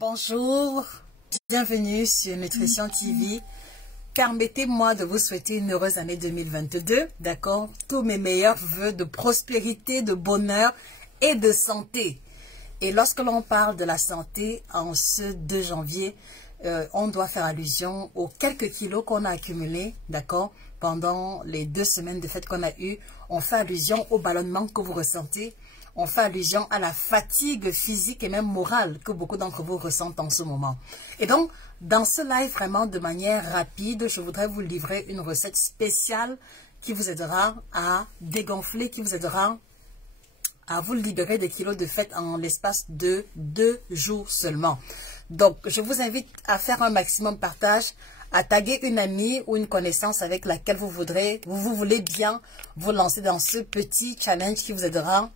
Bonjour, bienvenue sur Nutrition TV. Permettez-moi de vous souhaiter une heureuse année 2022, d'accord? Tous mes meilleurs vœux de prospérité, de bonheur et de santé. Et lorsque l'on parle de la santé, en ce 2 janvier, on doit faire allusion aux quelques kilos qu'on a accumulés, d'accord? Pendant les 2 semaines de fête qu'on a eues, on fait allusion au ballonnement que vous ressentez. On fait allusion à la fatigue physique et même morale que beaucoup d'entre vous ressentent en ce moment. Et donc, dans ce live, vraiment de manière rapide, je voudrais vous livrer une recette spéciale qui vous aidera à dégonfler, qui vous aidera à vous libérer des kilos de fête en l'espace de 2 jours seulement. Donc, je vous invite à faire un maximum de partage, à taguer une amie ou une connaissance avec laquelle vous voulez bien vous lancer dans ce petit challenge qui vous aidera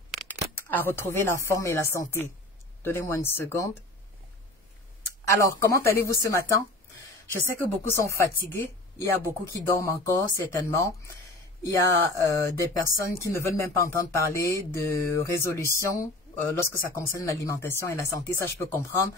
à retrouver la forme et la santé. Donnez-moi une seconde. Alors, comment allez-vous ce matin? Je sais que beaucoup sont fatigués. Il y a beaucoup qui dorment encore, certainement. Il y a des personnes qui ne veulent même pas entendre parler de résolution lorsque ça concerne l'alimentation et la santé. Ça, je peux comprendre.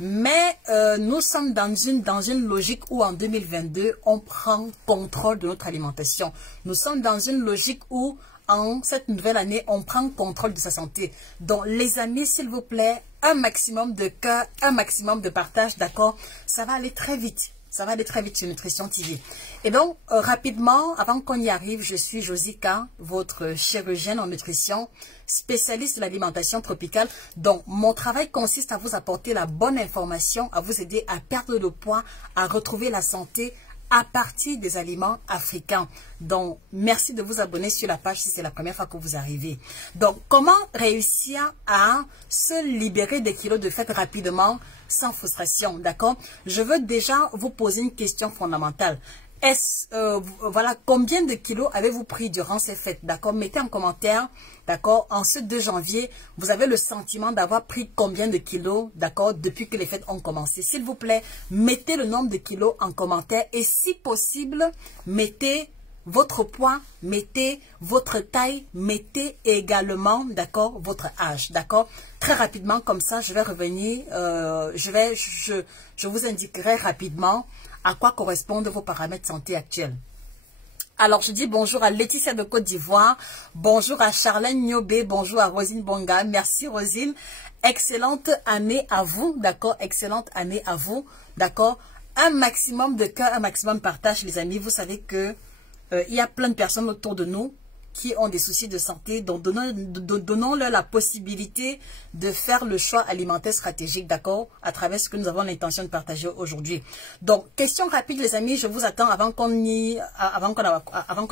Mais nous sommes dans une logique où en 2022, on prend contrôle de notre alimentation. Nous sommes dans une logique où en cette nouvelle année, on prend contrôle de sa santé. Donc, les amis, s'il vous plaît, un maximum de cœur, un maximum de partage, d'accord? Ça va aller très vite. Ça va aller très vite sur Nutrition TV. Et donc, rapidement, avant qu'on y arrive, je suis Josika, votre chirurgienne en nutrition, spécialiste de l'alimentation tropicale. Donc, mon travail consiste à vous apporter la bonne information, à vous aider à perdre le poids, à retrouver la santé, à partir des aliments africains. Donc, merci de vous abonner sur la page si c'est la première fois que vous arrivez. Donc, comment réussir à se libérer des kilos de fête rapidement, sans frustration, d'accord? Je veux déjà vous poser une question fondamentale. Voilà, combien de kilos avez-vous pris durant ces fêtes, d'accord? Mettez en commentaire, d'accord? En ce 2 janvier, vous avez le sentiment d'avoir pris combien de kilos, d'accord? Depuis que les fêtes ont commencé. S'il vous plaît, mettez le nombre de kilos en commentaire et si possible, mettez votre poids, mettez votre taille, mettez également, d'accord, votre âge, d'accord? Très rapidement, comme ça, je vais revenir, je vous indiquerai rapidement à quoi correspondent vos paramètres santé actuels. Alors, je dis bonjour à Laetitia de Côte d'Ivoire, bonjour à Charlène Niobé, bonjour à Rosine Bonga. Merci Rosine. Excellente année à vous, d'accord? Excellente année à vous, d'accord? Un maximum de cœur, un maximum de partage, les amis. Vous savez que il y a plein de personnes autour de nous qui ont des soucis de santé, donc donnons-leur la possibilité de faire le choix alimentaire stratégique, d'accord, à travers ce que nous avons l'intention de partager aujourd'hui. Donc, question rapide, les amis, je vous attends avant qu'on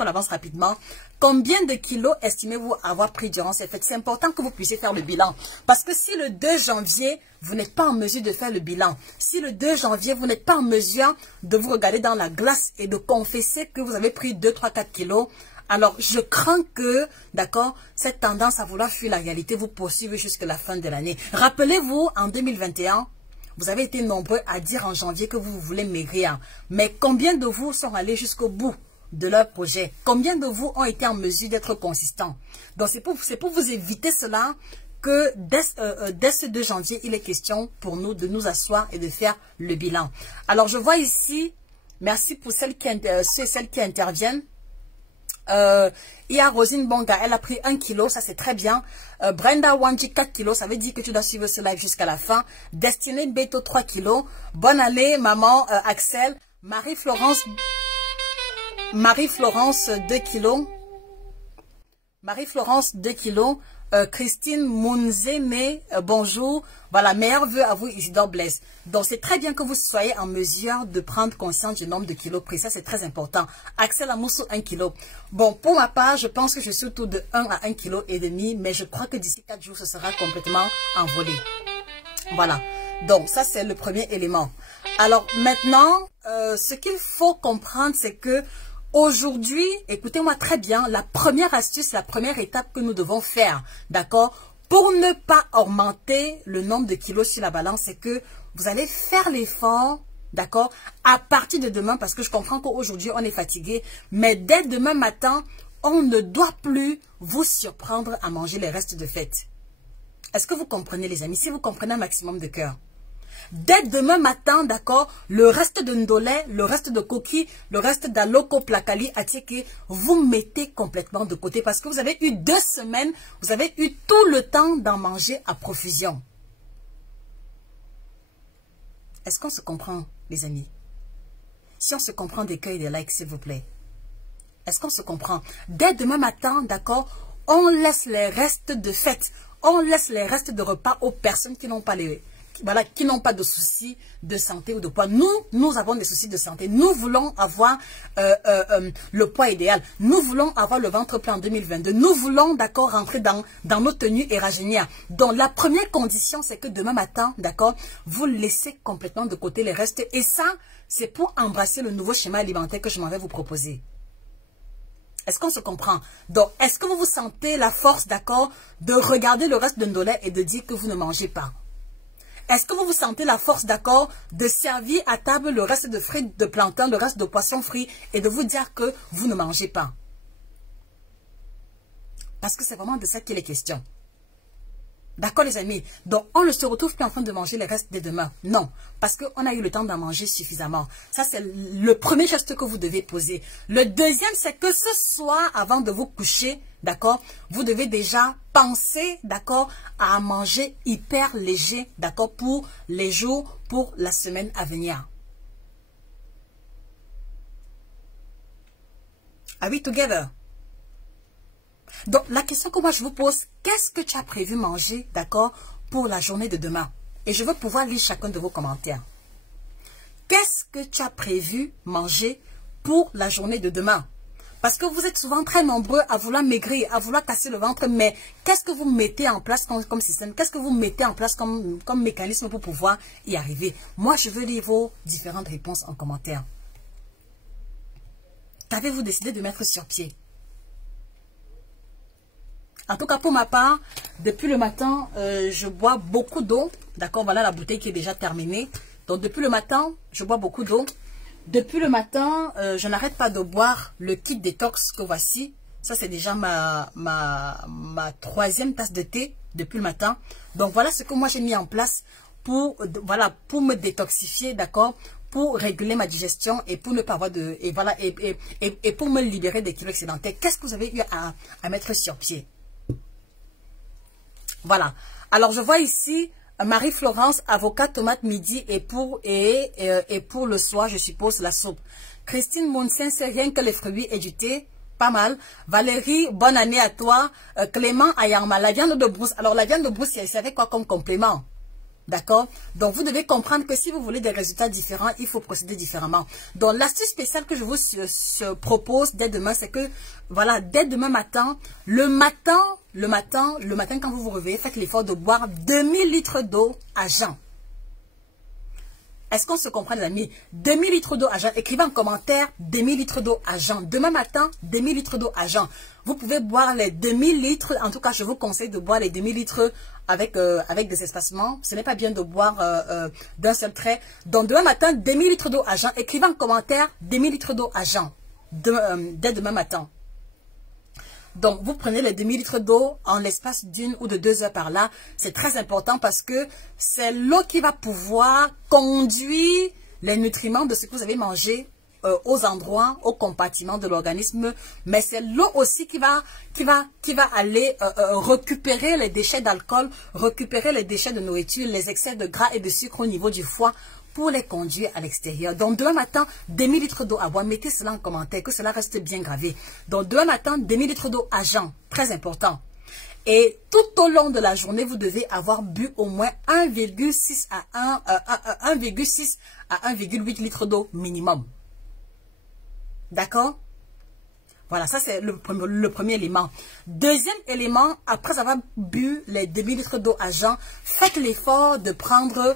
avance rapidement. Combien de kilos estimez-vous avoir pris durant ces fêtes? C'est important que vous puissiez faire le bilan. Parce que si le 2 janvier, vous n'êtes pas en mesure de faire le bilan, si le 2 janvier, vous n'êtes pas en mesure de vous regarder dans la glace et de confesser que vous avez pris 2, 3, 4 kilos, alors, je crains que, d'accord, cette tendance à vouloir fuir la réalité vous poursuive jusqu'à la fin de l'année. Rappelez-vous, en 2021, vous avez été nombreux à dire en janvier que vous voulez maigrir. Mais combien de vous sont allés jusqu'au bout de leur projet? Combien de vous ont été en mesure d'être consistants? Donc, c'est pour vous éviter cela que dès ce 2 janvier, il est question pour nous de nous asseoir et de faire le bilan. Alors, je vois ici, merci pour ceux et celles qui interviennent. Il y a Rosine Bonga, elle a pris 1 kilo, ça c'est très bien. Brenda Wanji 4 kilos, ça veut dire que tu dois suivre ce live jusqu'à la fin. Destinée Beto 3 kilos. Bonne année maman Axel. Marie-Florence 2 kilos. Marie-Florence 2 kilos. Christine Mounzeme, bonjour. Voilà, meilleurs vœux à vous Isidore Blaise. Donc c'est très bien que vous soyez en mesure de prendre conscience du nombre de kilos pris. Ça c'est très important. Axel Amoussou 1 kilo. Bon, pour ma part, je pense que je suis autour de 1 à 1,5 kg, mais je crois que d'ici 4 jours, ce sera complètement envolé. Voilà. Donc ça c'est le premier élément. Alors maintenant, ce qu'il faut comprendre, c'est que aujourd'hui, écoutez-moi très bien, la première astuce, la première étape que nous devons faire, d'accord, pour ne pas augmenter le nombre de kilos sur la balance, c'est que vous allez faire l'effort, d'accord, à partir de demain, parce que je comprends qu'aujourd'hui, on est fatigué, mais dès demain matin, on ne doit plus vous surprendre à manger les restes de fête. Est-ce que vous comprenez, les amis? Si vous comprenez un maximum de cœur. Dès demain matin, d'accord, le reste de ndolé, le reste de coquille, le reste d'aloko placali atieke, vous mettez complètement de côté parce que vous avez eu 2 semaines, vous avez eu tout le temps d'en manger à profusion. Est-ce qu'on se comprend, les amis? Si on se comprend, des cœurs et des likes, s'il vous plaît. Est-ce qu'on se comprend? Dès demain matin, d'accord, on laisse les restes de fête, on laisse les restes de repas aux personnes qui n'ont pas les... Voilà, qui n'ont pas de soucis de santé ou de poids. Nous avons des soucis de santé. Nous voulons avoir le poids idéal. Nous voulons avoir le ventre plein en 2022. Nous voulons, d'accord, rentrer dans nos tenues et rajeunir. Donc, la première condition, c'est que demain matin, d'accord, vous laissez complètement de côté les restes. Et ça, c'est pour embrasser le nouveau schéma alimentaire que je m'en vais vous proposer. Est-ce qu'on se comprend? Donc, est-ce que vous vous sentez la force, d'accord, de regarder le reste de ndolé et de dire que vous ne mangez pas? Est-ce que vous vous sentez la force, d'accord, de servir à table le reste de frites de plantain, le reste de poissons frits et de vous dire que vous ne mangez pas? Parce que c'est vraiment de ça qu'il est question. D'accord, les amis? Donc, on ne se retrouve plus en train de manger les restes dès demain. Non, parce qu'on a eu le temps d'en manger suffisamment. Ça, c'est le premier geste que vous devez poser. Le deuxième, c'est que ce soir, avant de vous coucher, d'accord, vous devez déjà penser, d'accord, à manger hyper léger, d'accord, pour les jours, pour la semaine à venir. Are we together? Donc, la question que moi je vous pose, qu'est-ce que tu as prévu manger, d'accord, pour la journée de demain? Et je veux pouvoir lire chacun de vos commentaires. Qu'est-ce que tu as prévu manger pour la journée de demain? Parce que vous êtes souvent très nombreux à vouloir maigrir, à vouloir casser le ventre, mais qu'est-ce que vous mettez en place comme système? Qu'est-ce que vous mettez en place comme mécanisme pour pouvoir y arriver? Moi, je veux lire vos différentes réponses en commentaire. Qu'avez-vous décidé de mettre sur pied? En tout cas, pour ma part, depuis le matin, je bois beaucoup d'eau. D'accord, voilà la bouteille qui est déjà terminée. Donc, depuis le matin, je bois beaucoup d'eau. Depuis le matin, je n'arrête pas de boire le kit détox que voici. Ça, c'est déjà ma 3e tasse de thé depuis le matin. Donc, voilà ce que moi, j'ai mis en place pour me détoxifier, d'accord, pour réguler ma digestion et pour ne pas avoir de... Et pour me libérer des kilos excédentaires. Qu'est-ce que vous avez eu à mettre sur pied? Voilà. Alors, je vois ici Marie-Florence, avocat, tomate midi et pour le soir, je suppose, la soupe. Christine Mounsen, c'est rien que les fruits et du thé. Pas mal. Valérie, bonne année à toi. Clément Ayarma, la viande de brousse. Alors, la viande de brousse, c'est avec quoi comme complément? D'accord? Donc, vous devez comprendre que si vous voulez des résultats différents, il faut procéder différemment. Donc, l'astuce spéciale que je vous propose dès demain, c'est que, voilà, dès demain matin, le matin, quand vous vous réveillez, faites l'effort de boire 2000 litres d'eau à jeun. Est-ce qu'on se comprend, les amis? 2000 litres d'eau à jeun. Écrivez en commentaire 2000 litres d'eau à jeun. Demain matin, 2000 litres d'eau à jeun. Vous pouvez boire les 2000 litres. En tout cas, je vous conseille de boire les 2000 litres avec des espacements. Ce n'est pas bien de boire d'un seul trait. Donc, demain matin, 2000 litres d'eau à jeun. Écrivez en commentaire 2000 litres d'eau à jeun. Dès demain matin. Donc, vous prenez les 2000 litres d'eau en l'espace d'1 ou de 2 heures par là. C'est très important parce que c'est l'eau qui va pouvoir conduire les nutriments de ce que vous avez mangé aux endroits, aux compartiments de l'organisme. Mais c'est l'eau aussi qui va aller récupérer les déchets d'alcool, récupérer les déchets de nourriture, les excès de gras et de sucre au niveau du foie, pour les conduire à l'extérieur. Donc, demain matin, 2000 litres d'eau à boire. Mettez cela en commentaire, que cela reste bien gravé. Donc, demain matin, 2000 litres d'eau à jeun. Très important. Et tout au long de la journée, vous devez avoir bu au moins 1,6 à 1,8 litres d'eau minimum. D'accord? Voilà, ça c'est le premier élément. Deuxième élément, après avoir bu les 2000 litres d'eau à jeun, faites l'effort de prendre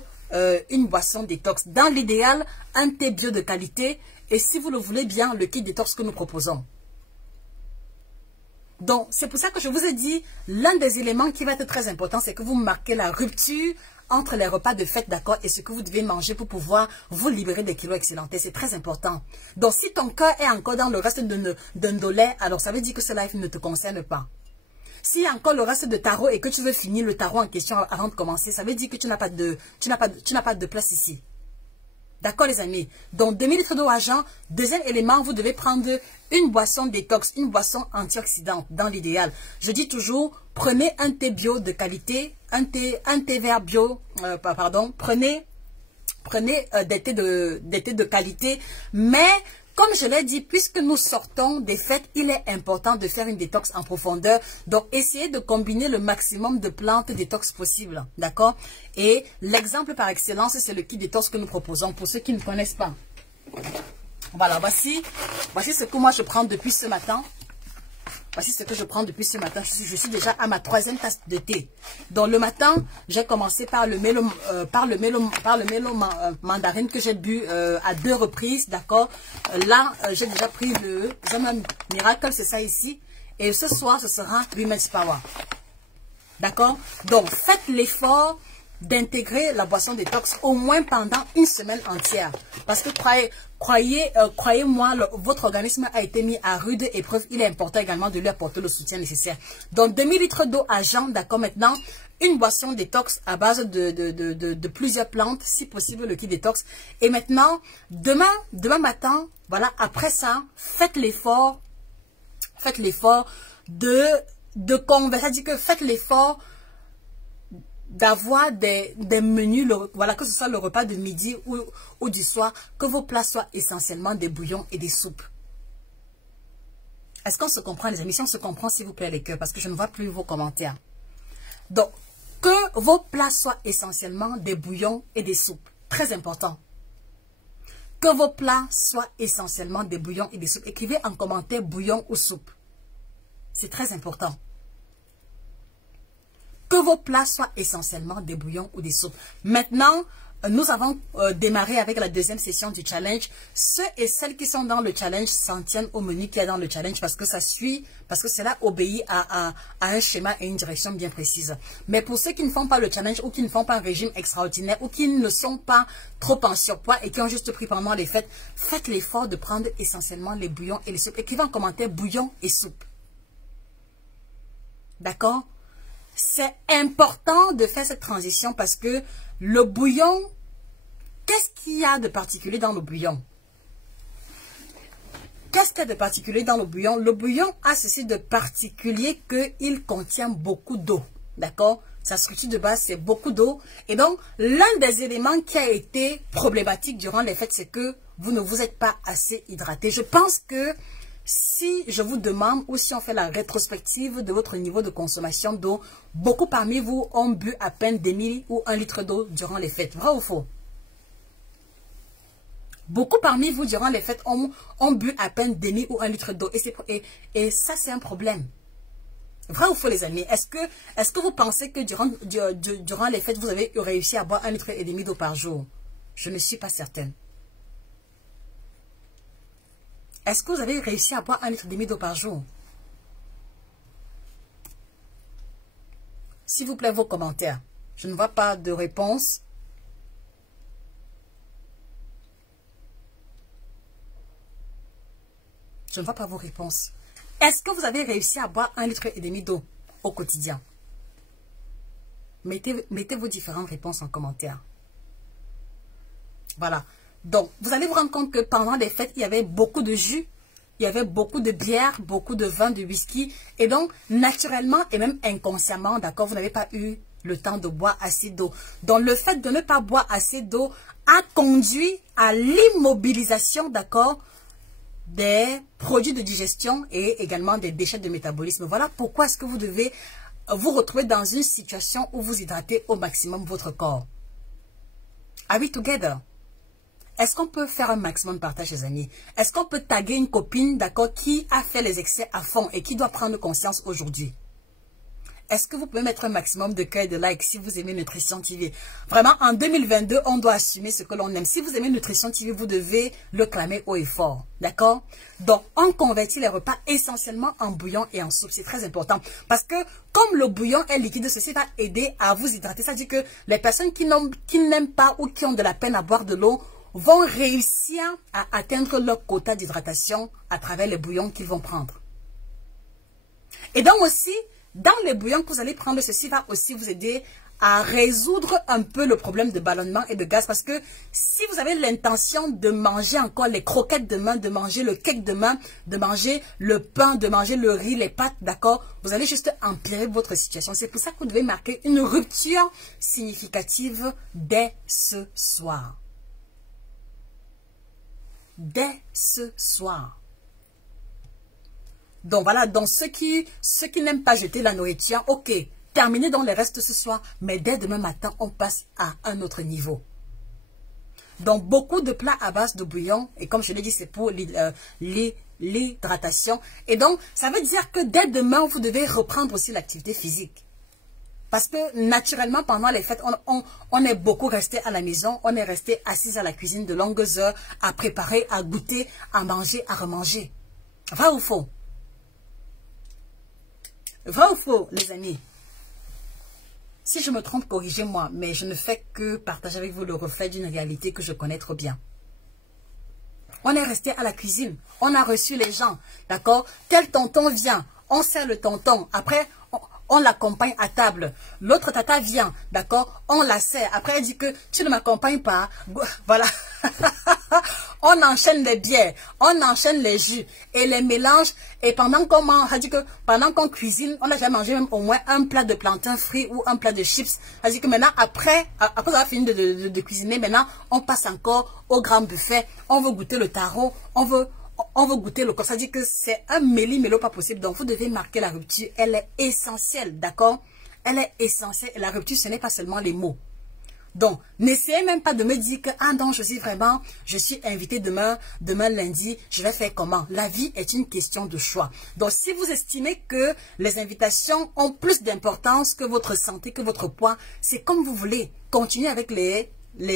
une boisson détox. Dans l'idéal, un thé bio de qualité. Et si vous le voulez bien, le kit détox que nous proposons. Donc, c'est pour ça que je vous ai dit, l'un des éléments qui va être très important, c'est que vous marquez la rupture entre les repas de fête, d'accord, et ce que vous devez manger pour pouvoir vous libérer des kilos excédentaires. C'est très important. Donc, si ton cœur est encore dans le reste de ndolé, alors ça veut dire que ce live ne te concerne pas. S'il y a encore le reste de tarot et que tu veux finir le tarot en question avant de commencer, ça veut dire que tu n'as pas de place ici. D'accord les amis? Donc 2 000 litres d'eau à jeun. Deuxième élément, vous devez prendre une boisson détox, une boisson antioxydante dans l'idéal. Je dis toujours, prenez un thé bio de qualité, un thé vert bio, prenez des thés de qualité, mais comme je l'ai dit, puisque nous sortons des fêtes, il est important de faire une détox en profondeur. Donc, essayez de combiner le maximum de plantes détox possible. D'accord? Et l'exemple par excellence, c'est le kit détox que nous proposons pour ceux qui ne connaissent pas. Voilà, voici ce que moi je prends depuis ce matin. Voici ce que je prends depuis ce matin. Je suis déjà à ma 3e tasse de thé. Donc le matin, j'ai commencé par le mélo mandarine que j'ai bu à 2 reprises, d'accord. Là, j'ai déjà pris le Miracle, c'est ça ici. Et ce soir, ce sera Women's Power. D'accord. Donc faites l'effort d'intégrer la boisson détox au moins pendant une semaine entière. Parce que croyez-moi, votre organisme a été mis à rude épreuve. Il est important également de lui apporter le soutien nécessaire. Donc 2 000 litres d'eau à jeun, d'accord. Maintenant, une boisson détox à base de plusieurs plantes, si possible le kit détox. Et maintenant, demain matin, voilà, après ça, faites l'effort de converser, c'est-à-dire que faites l'effort d'avoir des menus, voilà, que ce soit le repas de midi ou du soir, que vos plats soient essentiellement des bouillons et des soupes. Est-ce qu'on se comprend les amis? Si on se comprend, s'il vous plaît les cœurs, parce que je ne vois plus vos commentaires. Donc, que vos plats soient essentiellement des bouillons et des soupes. Très important. Que vos plats soient essentiellement des bouillons et des soupes. Écrivez en commentaire bouillon ou soupe. C'est très important. Que vos plats soient essentiellement des bouillons ou des soupes. Maintenant, nous avons démarré avec la 2e session du challenge. Ceux et celles qui sont dans le challenge s'en tiennent au menu qu'il y a dans le challenge parce que ça suit, parce que cela obéit à un schéma et une direction bien précise. Mais pour ceux qui ne font pas le challenge ou qui ne font pas un régime extraordinaire ou qui ne sont pas trop en surpoids et qui ont juste pris pendant les fêtes, faites l'effort de prendre essentiellement les bouillons et les soupes. Écrivez en commentaire bouillon et soupe. D'accord? C'est important de faire cette transition parce que le bouillon, qu'est-ce qu'il y a de particulier dans le bouillon? Qu'est-ce qu'il y a de particulier dans le bouillon? Le bouillon a ceci de particulier qu'il contient beaucoup d'eau. D'accord? Sa structure de base, c'est beaucoup d'eau. Et donc, l'un des éléments qui a été problématique durant les fêtes, c'est que vous ne vous êtes pas assez hydraté. Je pense que si je vous demande ou si on fait la rétrospective de votre niveau de consommation d'eau, beaucoup parmi vous ont bu à peine demi ou 1 litre d'eau durant les fêtes. Vrai ou faux? Beaucoup parmi vous durant les fêtes ont bu à peine demi ou 1 litre d'eau. Et ça, c'est un problème. Vrai ou faux les amis? Est-ce que vous pensez que durant les fêtes, vous avez réussi à boire 1,5 litre d'eau par jour? Je ne suis pas certaine. Est-ce que vous avez réussi à boire 1,5 litre d'eau par jour? S'il vous plaît, vos commentaires. Je ne vois pas de réponse. Je ne vois pas vos réponses. Est-ce que vous avez réussi à boire 1,5 litre d'eau au quotidien? Mettez vos différentes réponses en commentaire. Voilà. Donc, vous allez vous rendre compte que pendant les fêtes, il y avait beaucoup de jus, il y avait beaucoup de bière, beaucoup de vin, de whisky. Et donc, naturellement et même inconsciemment, d'accord, vous n'avez pas eu le temps de boire assez d'eau. Donc, le fait de ne pas boire assez d'eau a conduit à l'immobilisation, d'accord, des produits de digestion et également des déchets de métabolisme. Voilà pourquoi est-ce que vous devez vous retrouver dans une situation où vous hydratez au maximum votre corps. Are we together? Est-ce qu'on peut faire un maximum de partage, les amis? Est-ce qu'on peut taguer une copine, d'accord, qui a fait les excès à fond et qui doit prendre conscience aujourd'hui? Est-ce que vous pouvez mettre un maximum de cœur et de likes si vous aimez Nutrition TV? Vraiment, en 2022, on doit assumer ce que l'on aime. Si vous aimez Nutrition TV, vous devez le clamer haut et fort. D'accord? Donc, on convertit les repas essentiellement en bouillon et en soupe. C'est très important. Parce que, comme le bouillon est liquide, ceci va aider à vous hydrater. Ça veut dire que les personnes qui n'aiment pas ou qui ont de la peine à boire de l'eau vont réussir à atteindre leur quota d'hydratation à travers les bouillons qu'ils vont prendre. Et donc aussi, Dans les bouillons que vous allez prendre, ceci va aussi vous aider à résoudre un peu le problème de ballonnement et de gaz. Parce que si vous avez l'intention de manger encore les croquettes demain, de manger le cake demain, de manger le pain, de manger le riz, les pâtes, d'accord, vous allez juste empirer votre situation. C'est pour ça que vous devez marquer une rupture significative dès ce soir. Dès ce soir. Donc voilà, donc ceux qui n'aiment pas jeter la nourriture, ok, terminez donc les restes ce soir, mais dès demain matin, on passe à un autre niveau. Donc beaucoup de plats à base de bouillon, et comme je l'ai dit, c'est pour l'hydratation. Et donc, ça veut dire que dès demain, vous devez reprendre aussi l'activité physique. Parce que naturellement, pendant les fêtes, on est beaucoup resté à la maison, on est resté assis à la cuisine de longues heures, à préparer, à goûter, à manger, à remanger. Vrai ou faux? Vrai ou faux, les amis? Si je me trompe, corrigez-moi, mais je ne fais que partager avec vous le reflet d'une réalité que je connais trop bien. On est resté à la cuisine, on a reçu les gens, d'accord? Tel tonton vient, on sert le tonton, après on l'accompagne à table. L'autre tata vient, d'accord? On la sert. Après, elle dit que tu ne m'accompagnes pas. Voilà. On enchaîne les bières, on enchaîne les jus et les mélanges. Et pendant qu'on mange, elle dit que pendant qu'on cuisine, on a déjà mangé même au moins un plat de plantain frit ou un plat de chips. Elle dit que maintenant, après avoir fini de cuisiner, maintenant, on passe encore au grand buffet. On veut goûter le taro, on veut goûter le corps. Ça dit que c'est un méli-mélo pas possible. Donc, vous devez marquer la rupture. Elle est essentielle, d'accord? Elle est essentielle. Et la rupture, ce n'est pas seulement les mots. Donc, n'essayez même pas de me dire que, ah non, je suis invité demain lundi, je vais faire comment? La vie est une question de choix. Donc, si vous estimez que les invitations ont plus d'importance que votre santé, que votre poids, c'est comme vous voulez. Continuez avec les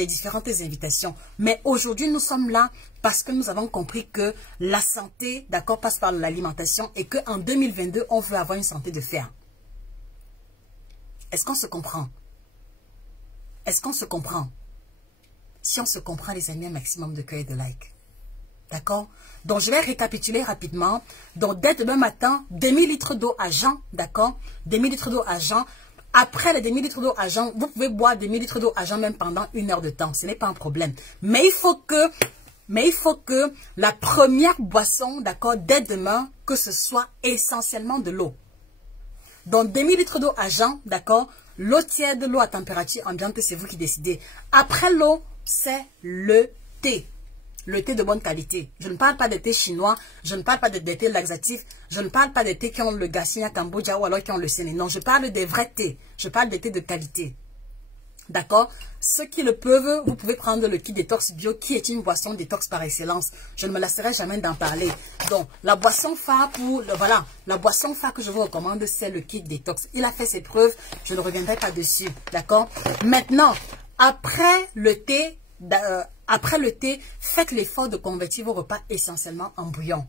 différentes invitations. Mais aujourd'hui, nous sommes là parce que nous avons compris que la santé, d'accord, passe par l'alimentation et qu'en 2022, on veut avoir une santé de fer. Est-ce qu'on se comprend? Est-ce qu'on se comprend? Si on se comprend, les amis, un maximum de cœur et de like. D'accord? Donc, je vais récapituler rapidement. Donc, dès demain matin, demi-litre d'eau à jeun, d'accord? Demi-litre d'eau à jeun. Après les demi-litres d'eau à jeun, vous pouvez boire demi-litre d'eau à jeun même pendant 1 heure de temps. Ce n'est pas un problème. Mais il faut que la première boisson, d'accord, dès demain, que ce soit essentiellement de l'eau. Donc, demi-litre d'eau à jeun, d'accord? L'eau tiède, l'eau à température ambiante, c'est vous qui décidez. Après l'eau, c'est le thé. Le thé de bonne qualité. Je ne parle pas de thé chinois, je ne parle pas de thé laxatif, je ne parle pas de thé qui ont le Garcinia Cambodia ou alors qui ont le séné. Non, je parle des vrais thés. Je parle des thés de qualité. D'accord? Ceux qui le peuvent, vous pouvez prendre le kit détox bio qui est une boisson détox par excellence. Je ne me lasserai jamais d'en parler. Donc, la boisson phare la boisson phare que je vous recommande, c'est le kit détox. Il a fait ses preuves, je ne reviendrai pas dessus. D'accord? Maintenant, après le thé, faites l'effort de convertir vos repas essentiellement en bouillon.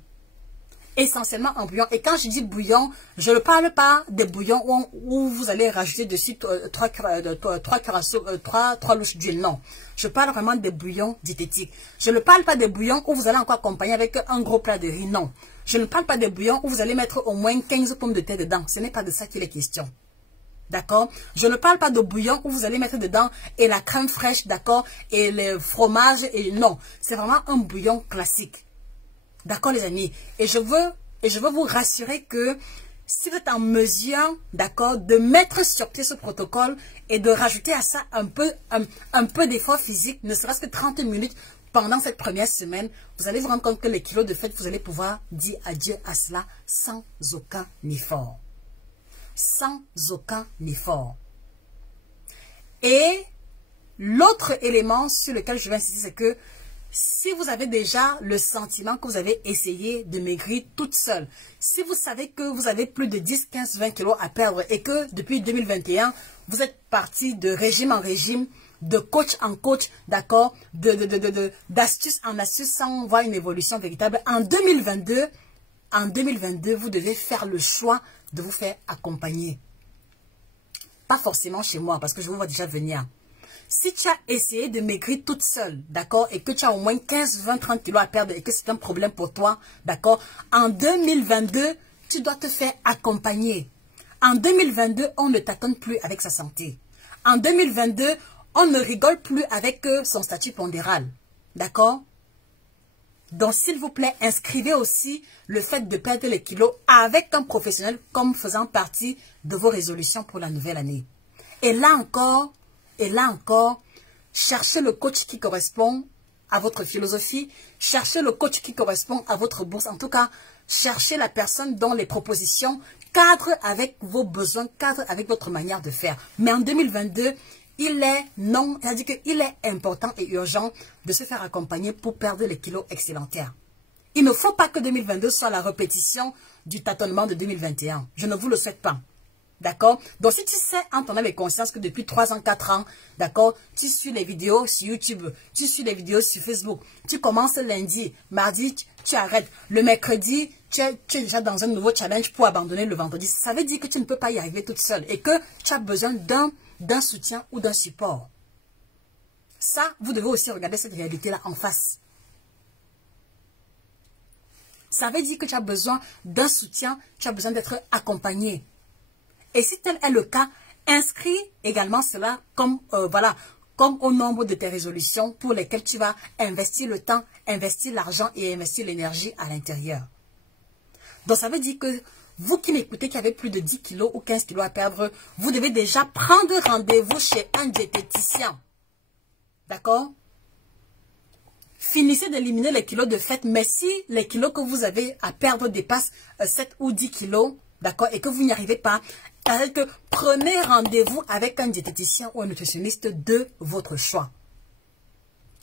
Essentiellement en bouillon. Et quand je dis bouillon, je ne parle pas de bouillon où vous allez rajouter dessus 3 louches d'huile. Non. Je parle vraiment des bouillons diététiques. Je ne parle pas des bouillons où vous allez encore accompagner avec un gros plat de riz. Non. Je ne parle pas des bouillons où vous allez mettre au moins 15 pommes de terre dedans. Ce n'est pas de ça qu'il est question. D'accord? Je ne parle pas de bouillon où vous allez mettre dedans et la crème fraîche, d'accord? Et le fromage, et non. C'est vraiment un bouillon classique. D'accord, les amis? Et je veux vous rassurer que si vous êtes en mesure, d'accord, de mettre sur pied ce protocole et de rajouter à ça un peu d'effort physique, ne serait-ce que 30 minutes pendant cette première semaine, vous allez vous rendre compte que les kilos de fête, vous allez pouvoir dire adieu à cela sans aucun effort. Sans aucun effort. Et l'autre élément sur lequel je vais insister, c'est que si vous avez déjà le sentiment que vous avez essayé de maigrir toute seule, si vous savez que vous avez plus de 10, 15, 20 kilos à perdre et que depuis 2021, vous êtes parti de régime en régime, de coach en coach, d'accord, d'astuce en astuce sans voir une évolution véritable, en 2022, vous devez faire le choix de vous faire accompagner. Pas forcément chez moi, parce que je vous vois déjà venir. Si tu as essayé de maigrir toute seule, d'accord, et que tu as au moins 15, 20, 30 kilos à perdre et que c'est un problème pour toi, d'accord, en 2022, tu dois te faire accompagner. En 2022, on ne tâtonne plus avec sa santé. En 2022, on ne rigole plus avec son statut pondéral. D'accord? Donc, s'il vous plaît, inscrivez aussi le fait de perdre les kilos avec un professionnel comme faisant partie de vos résolutions pour la nouvelle année. Et là encore, cherchez le coach qui correspond à votre philosophie, cherchez le coach qui correspond à votre bourse. En tout cas, cherchez la personne dont les propositions cadrent avec vos besoins, cadrent avec votre manière de faire. Mais en 2022, c'est-à-dire qu'il est important et urgent de se faire accompagner pour perdre les kilos excédentaires. Il ne faut pas que 2022 soit la répétition du tâtonnement de 2021. Je ne vous le souhaite pas. D'accord? Donc, si tu sais en ton âme et conscience que depuis 3 ans, 4 ans, d'accord, tu suis les vidéos sur YouTube, tu suis les vidéos sur Facebook, tu commences lundi, mardi, tu arrêtes. Le mercredi, tu es déjà dans un nouveau challenge pour abandonner le vendredi. Ça veut dire que tu ne peux pas y arriver toute seule et que tu as besoin d'un soutien ou d'un support. Ça, vous devez aussi regarder cette réalité-là en face. Ça veut dire que tu as besoin d'un soutien, tu as besoin d'être accompagné. Et si tel est le cas, inscris également cela comme, comme au nombre de tes résolutions pour lesquelles tu vas investir le temps, investir l'argent et investir l'énergie à l'intérieur. Donc ça veut dire que vous qui m'écoutez, qui avez plus de 10 kilos ou 15 kilos à perdre, vous devez déjà prendre rendez-vous chez un diététicien. D'accord? Finissez d'éliminer les kilos de fait, mais si les kilos que vous avez à perdre dépassent 7 ou 10 kilos, d'accord, et que vous n'y arrivez pas, c'est-à-dire que prenez rendez-vous avec un diététicien ou un nutritionniste de votre choix.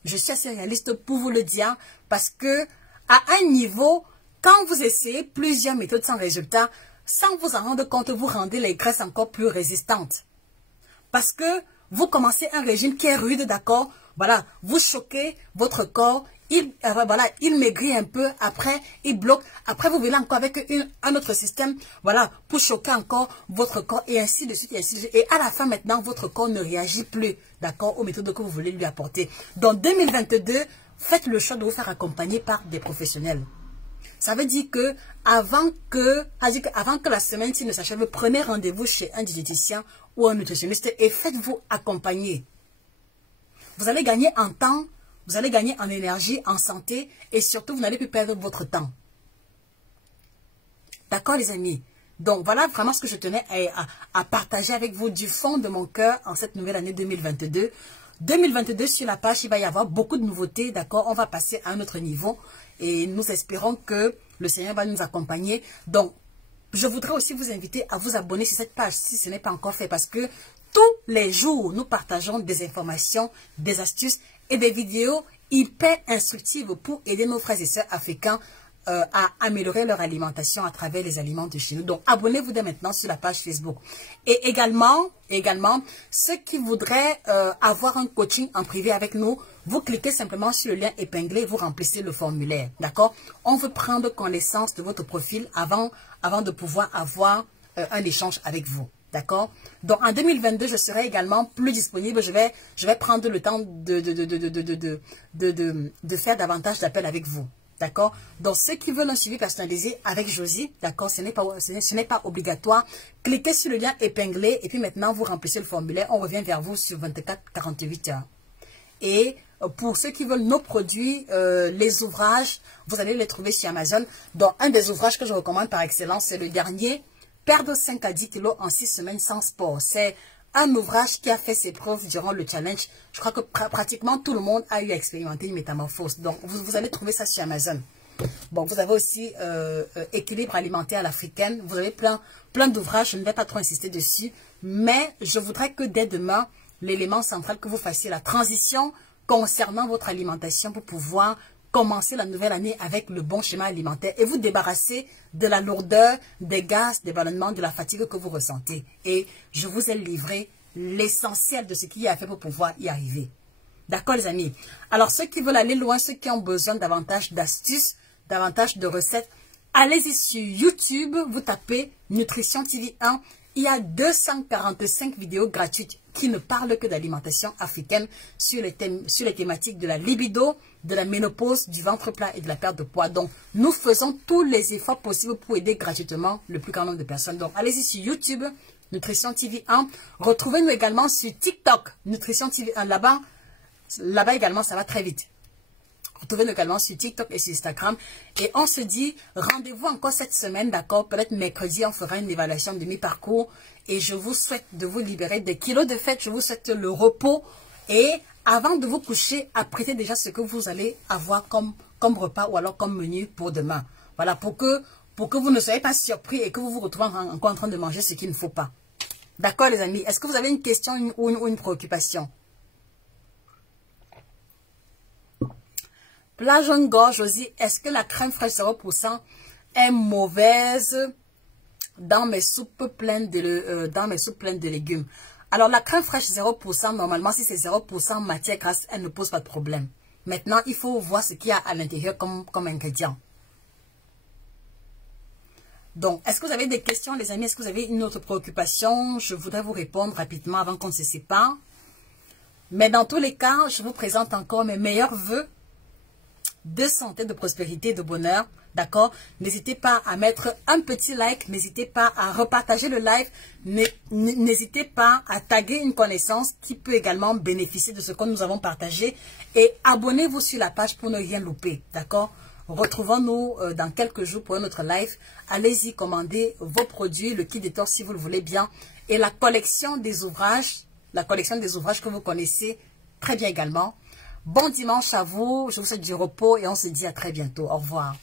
Je suis assez réaliste pour vous le dire parce que à un niveau, quand vous essayez plusieurs méthodes sans résultat, sans vous en rendre compte, vous rendez les graisses encore plus résistantes. Parce que vous commencez un régime qui est rude, d'accord? Voilà, vous choquez votre corps, il maigrit un peu, après il bloque, après vous venez encore avec un autre système, voilà, pour choquer encore votre corps et ainsi de suite, et ainsi de suite. Et à la fin maintenant, votre corps ne réagit plus, d'accord, aux méthodes que vous voulez lui apporter. Donc 2022, faites le choix de vous faire accompagner par des professionnels. Ça veut dire que avant que la semaine ne s'achève, prenez rendez-vous chez un diététicien ou un nutritionniste et faites-vous accompagner. Vous allez gagner en temps, vous allez gagner en énergie, en santé et surtout, vous n'allez plus perdre votre temps. D'accord, les amis? Donc, voilà vraiment ce que je tenais à partager avec vous du fond de mon cœur en cette nouvelle année 2022. 2022, sur la page, il va y avoir beaucoup de nouveautés, d'accord? On va passer à un autre niveau et nous espérons que le Seigneur va nous accompagner. Donc, je voudrais aussi vous inviter à vous abonner sur cette page si ce n'est pas encore fait parce que tous les jours, nous partageons des informations, des astuces et des vidéos hyper instructives pour aider nos frères et sœurs africains à améliorer leur alimentation à travers les aliments de chez nous. Donc, abonnez-vous dès maintenant sur la page Facebook. Et également, ceux qui voudraient avoir un coaching en privé avec nous, vous cliquez simplement sur le lien épinglé et vous remplissez le formulaire. D'accord? On veut prendre connaissance de votre profil avant de pouvoir avoir un échange avec vous. D'accord? Donc, en 2022, je serai également plus disponible. Je vais prendre le temps de faire davantage d'appels avec vous. D'accord? Donc, ceux qui veulent un suivi personnalisé avec Josie, d'accord, ce n'est pas obligatoire. Cliquez sur le lien épinglé et puis maintenant, vous remplissez le formulaire. On revient vers vous sur 24-48 heures. Et pour ceux qui veulent nos produits, les ouvrages, vous allez les trouver sur Amazon. Donc, un des ouvrages que je recommande par excellence, c'est le dernier. Perdre 5 à 10 kilos en 6 semaines sans sport. C'est un ouvrage qui a fait ses preuves durant le challenge. Je crois que pratiquement tout le monde a eu à expérimenter une métamorphose. Donc, vous allez trouver ça sur Amazon. Bon, vous avez aussi équilibre alimentaire à l'africaine. Vous avez plein d'ouvrages. Je ne vais pas trop insister dessus. Mais je voudrais que dès demain, l'élément central, que vous fassiez la transition concernant votre alimentation pour pouvoir commencer la nouvelle année avec le bon schéma alimentaire et vous débarrasser de la lourdeur, des gaz, des ballonnements, de la fatigue que vous ressentez. Et je vous ai livré l'essentiel de ce qu'il y a à faire pour pouvoir y arriver. D'accord, les amis? Alors, ceux qui veulent aller loin, ceux qui ont besoin davantage d'astuces, davantage de recettes, allez-y sur YouTube, vous tapez Nutrition TV 1. Il y a 245 vidéos gratuites qui ne parle que d'alimentation africaine sur les thématiques de la libido, de la ménopause, du ventre plat et de la perte de poids. Donc, nous faisons tous les efforts possibles pour aider gratuitement le plus grand nombre de personnes. Donc, allez-y sur YouTube, Nutrition TV 1. Retrouvez-nous également sur TikTok, Nutrition TV 1. Là-bas également, ça va très vite. Retrouvez-nous également sur TikTok et sur Instagram. Et on se dit, rendez-vous encore cette semaine, d'accord? Peut-être mercredi, on fera une évaluation de mi-parcours. Et je vous souhaite de vous libérer des kilos de fête. Je vous souhaite le repos. Et avant de vous coucher, apprêtez déjà ce que vous allez avoir comme repas ou alors comme menu pour demain. Voilà, pour que vous ne soyez pas surpris et que vous vous retrouvez encore en train de manger ce qu'il ne faut pas. D'accord, les amis? Est-ce que vous avez une question ou une préoccupation? La jaune gorge aussi, est-ce que la crème fraîche 0% est mauvaise dans mes soupes pleines de légumes? Alors, la crème fraîche 0%, normalement, si c'est 0% matière grasse, elle ne pose pas de problème. Maintenant, il faut voir ce qu'il y a à l'intérieur comme ingrédient. Donc, est-ce que vous avez des questions, les amis? Est-ce que vous avez une autre préoccupation? Je voudrais vous répondre rapidement avant qu'on ne se sépare. Mais dans tous les cas, je vous présente encore mes meilleurs vœux de santé, de prospérité, de bonheur, d'accord? N'hésitez pas à mettre un petit like, n'hésitez pas à repartager le live, n'hésitez pas à taguer une connaissance qui peut également bénéficier de ce que nous avons partagé et abonnez-vous sur la page pour ne rien louper, d'accord? Retrouvons-nous dans quelques jours pour un autre live. Allez-y, commandez vos produits, le kit détox si vous le voulez bien et la collection des ouvrages que vous connaissez très bien également. Bon dimanche à vous, je vous souhaite du repos et on se dit à très bientôt. Au revoir.